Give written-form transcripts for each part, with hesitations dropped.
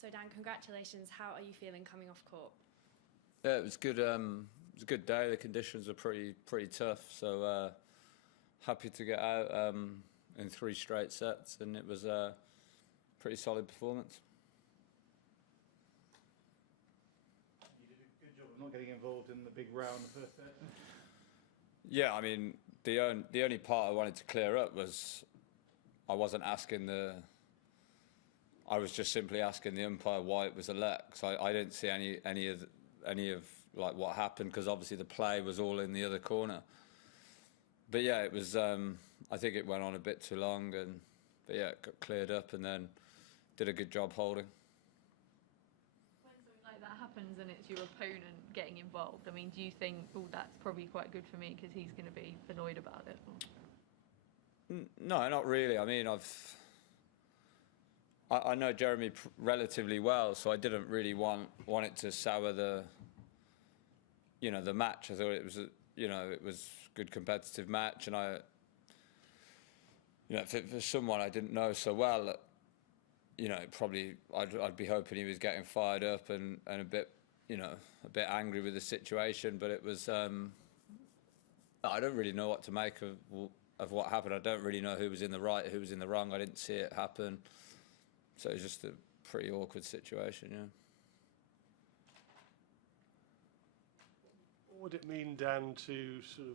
So Dan, congratulations. How are you feeling coming off court? Yeah, it was good. It was a good day. The conditions were pretty tough. So happy to get out in 3 straight sets, and it was a pretty solid performance. You did a good job of not getting involved in the big row in the first set. Yeah, I mean, the only part I wanted to clear up was I wasn't asking I was just simply asking the umpire why it was a let. So I didn't see any of like what happened, because obviously the play was all in the other corner. But yeah, it was. I think it went on a bit too long, but yeah, it got cleared up, and then did a good job holding. When something like that happens and it's your opponent getting involved, I mean, do you think, oh, that's probably quite good for me because he's going to be annoyed about it? Or? No, not really. I mean, I know Jérémy relatively well, so I didn't really want it to sour the match. I thought it was it was a good competitive match, and for someone I didn't know so well, probably I'd be hoping he was getting fired up and a bit angry with the situation. But it was I don't really know what to make of what happened. I don't really know who was in the right, who was in the wrong. I didn't see it happen. So it was just a pretty awkward situation, yeah. What would it mean, Dan, to sort of,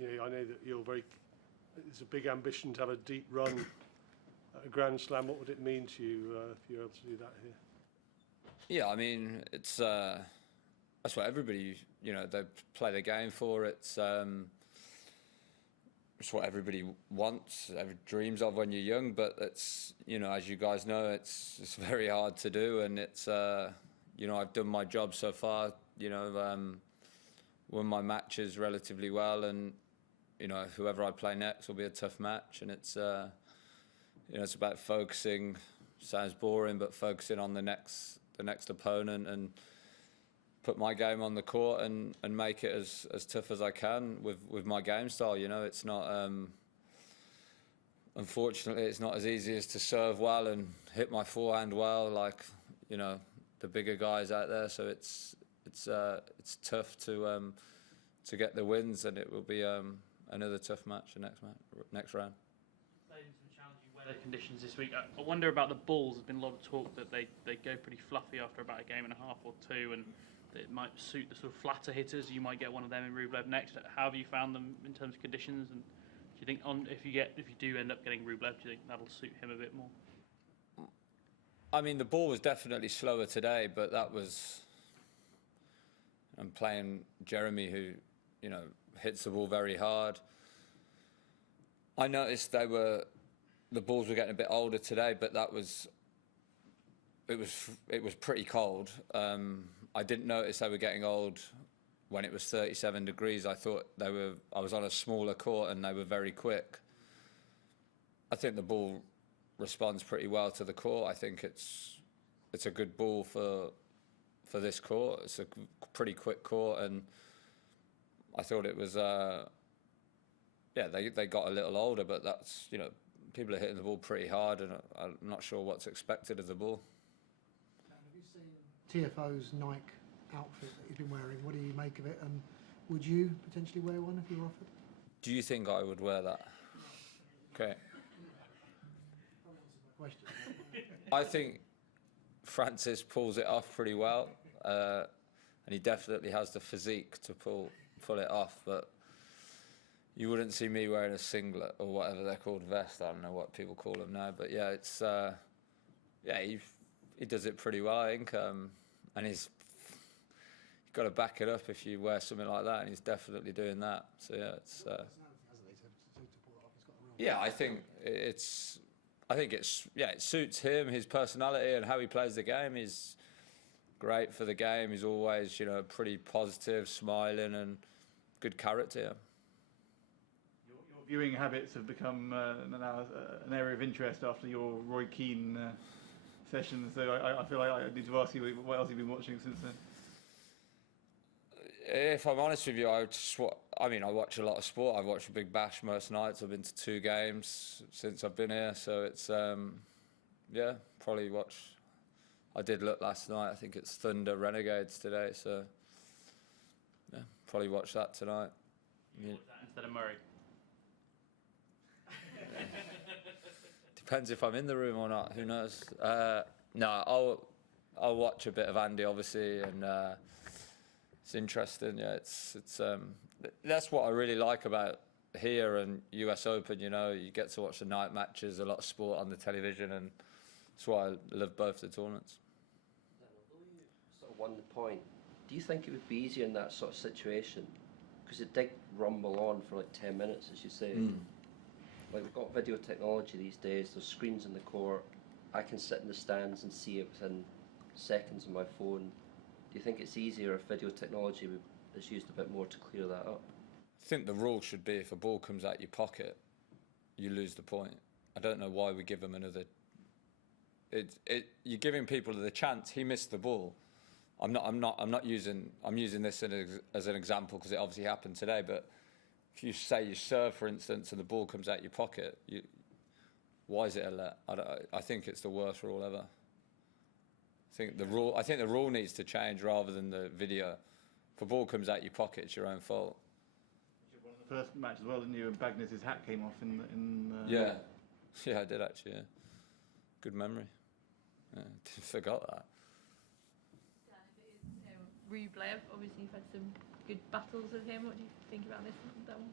I know that it's a big ambition to have a deep run at a Grand Slam. What would it mean to you if you're able to do that here? Yeah, I mean, it's that's what everybody, they play the game for. It's what everybody wants, dreams of when you're young, but it's, as you guys know, it's very hard to do, and it's, I've done my job so far, won my matches relatively well, and, whoever I play next will be a tough match, and it's, it's about focusing, sounds boring, but focusing on the next opponent and put my game on the court and make it as tough as I can with my game style. It's not, unfortunately, it's not as easy as to serve well and hit my forehand well, like, the bigger guys out there. So it's tough to get the wins, and it will be another tough match the next round. Played in some challenging weather conditions this week. I wonder about the balls. There's been a lot of talk that they go pretty fluffy after about a game and a half or two, and it might suit the sort of flatter hitters. You might get one of them in Rublev next. How have you found them in terms of conditions? And do you think if you do end up getting Rublev, do you think that'll suit him a bit more? I mean, the ball was definitely slower today, but that was. I'm playing Jérémy, who hits the ball very hard. I noticed the balls were getting a bit older today, but it was pretty cold. I didn't notice they were getting old when it was 37 degrees. I thought I was on a smaller court and they were very quick. I think the ball responds pretty well to the court. I think it's a good ball for this court. It's a pretty quick court, and I thought it was they got a little older, but that's people are hitting the ball pretty hard, and I'm not sure what's expected of the ball. Have you seen Tfos Nike outfit that he's been wearing? What do you make of it, and would you potentially wear one if you were offered? Do you think I would wear that? Okay. I think Francis pulls it off pretty well, and he definitely has the physique to pull it off, but you wouldn't see me wearing a singlet or whatever they're called, vest. I don't know what people call them now, but yeah, it's he does it pretty well, I think, and you've got to back it up if you wear something like that, and he's definitely doing that. So yeah, it's yeah, I think it suits him, his personality, and how he plays the game. He's great for the game. He's always pretty positive, smiling, and good character. Yeah. Your viewing habits have become now an area of interest after your Roy Keane session. So I feel like I need to ask you what else you've been watching since then. If I'm honest with you, I watch a lot of sport. I've watched a Big Bash most nights. I've been to 2 games since I've been here. So it's probably watch I did look last night. I think it's Thunder Renegades today, so yeah, probably watch that tonight. You watch that instead of Murray. Depends if I'm in the room or not. Who knows? No, I'll watch a bit of Andy, obviously, and it's interesting. Yeah, it's that's what I really like about here and US Open. You know, you get to watch the night matches, a lot of sport on the television, and that's why I love both the tournaments. Although you sort of won the point, do you think it would be easier in that sort of situation? Because it did rumble on for like 10 minutes, as you say. Like, we've got video technology these days, there's screens in the court, I can sit in the stands and see it within seconds on my phone. Do you think it's easier if video technology is used a bit more to clear that up? I think the rule should be if a ball comes out your pocket, you lose the point. I don't know why we give them another. You're giving people the chance. He missed the ball. I'm using this as an example because it obviously happened today. But if you say you serve, for instance, and the ball comes out your pocket, why is it a let? I think it's the worst rule ever. I think the rule needs to change rather than the video. If a ball comes out your pocket, it's your own fault. First match as well, didn't you? And Bagnes's hat came off in Yeah, I did actually. Yeah. Good memory. Yeah, forgot that. Rublev, obviously you've had some good battles with him. What do you think about that one?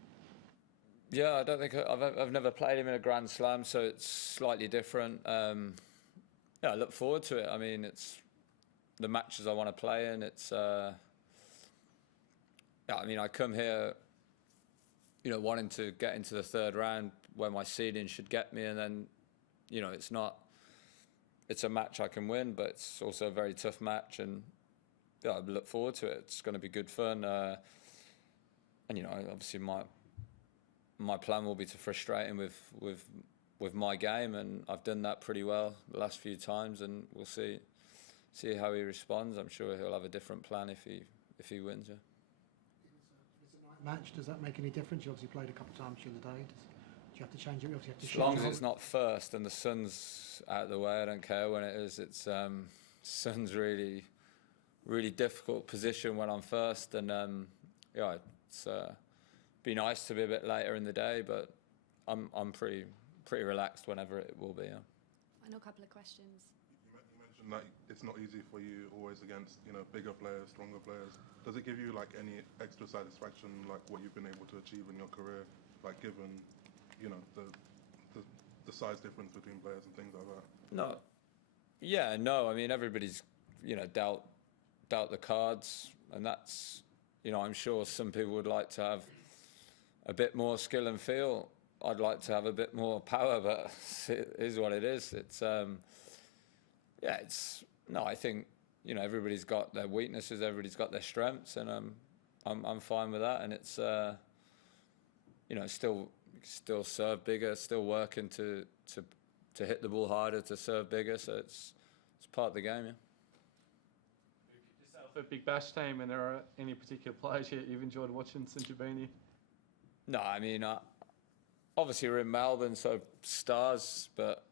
Yeah, I don't think I've never played him in a Grand Slam, so it's slightly different. Yeah, I look forward to it. I mean, it's the matches I want to play in. It's yeah, I mean, I come here, you know, wanting to get into the third round where my seeding should get me, and then, you know, it's a match I can win, but it's also a very tough match, and yeah, I look forward to it. It's going to be good fun, and you know, obviously my plan will be to frustrate him with my game, and I've done that pretty well the last few times, and we'll see how he responds. I'm sure he'll have a different plan if he wins. Yeah. If it's a night match, does that make any difference? You obviously played a couple of times during the day. Do you have to change it? You obviously have to. As long as it's not first and the sun's out of the way, I don't care when it is. It's sun's really difficult position when I'm first, and yeah, it's be nice to be a bit later in the day, but I'm pretty relaxed whenever it will be. Yeah. Final couple of questions. You mentioned that it's not easy for you always against, you know, bigger players, stronger players. Does it give you like any extra satisfaction, like what you've been able to achieve in your career, like given, you know, the size difference between players and things like that? No. Yeah, no. I mean, everybody's, you know, dealt the cards, and that's, you know, I'm sure some people would like to have a bit more skill and feel. I'd like to have a bit more power, but it is what it is. It's yeah, I think, you know, everybody's got their weaknesses, everybody's got their strengths, and I'm fine with that. And it's you know, still serve bigger, still working to hit the ball harder, to serve bigger. So it's part of the game. Yeah. For Big Bash team, and there are any particular players you've enjoyed watching since you've been here? No, I mean, obviously we're in Melbourne, so stars, but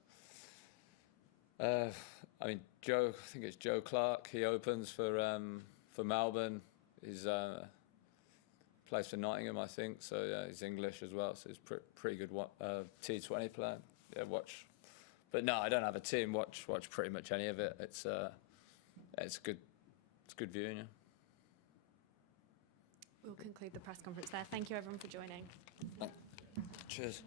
I mean, I think it's Joe Clark. He opens for Melbourne. He's plays for Nottingham, I think. So yeah, he's English as well. So he's pretty good T20 player. Yeah, watch. But no, I don't have a team. Watch pretty much any of it. It's good. It's good viewing. Yeah. We'll conclude the press conference there. Thank you everyone for joining. Cheers.